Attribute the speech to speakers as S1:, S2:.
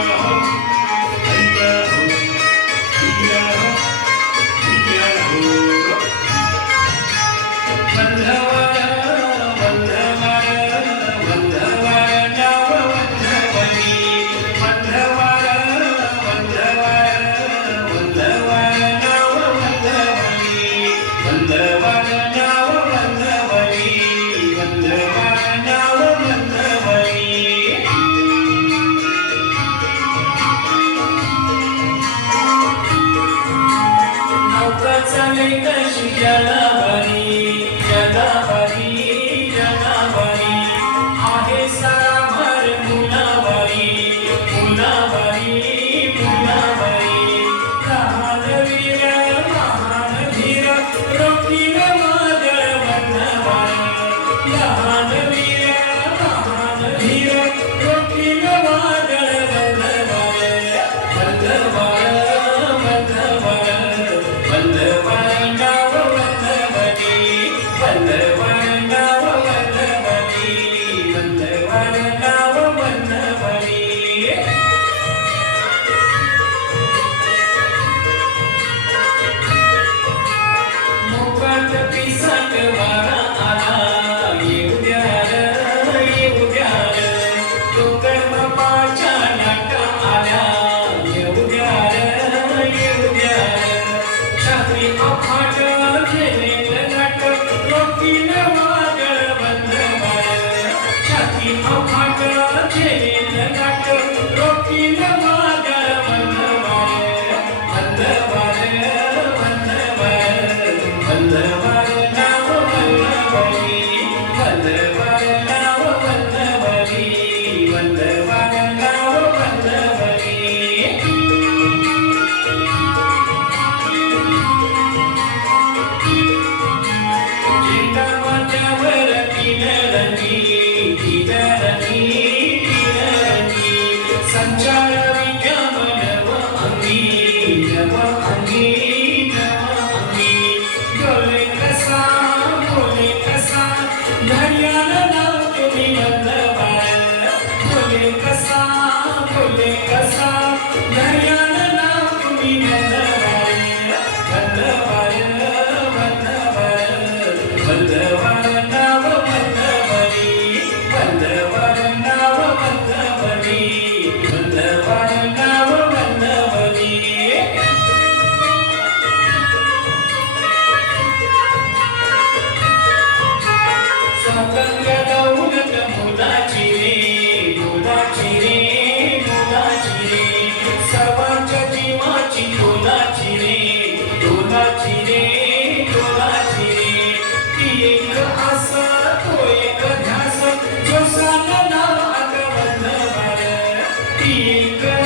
S1: Oh, não varia. You know. संचार विद्या नव अंगी, You the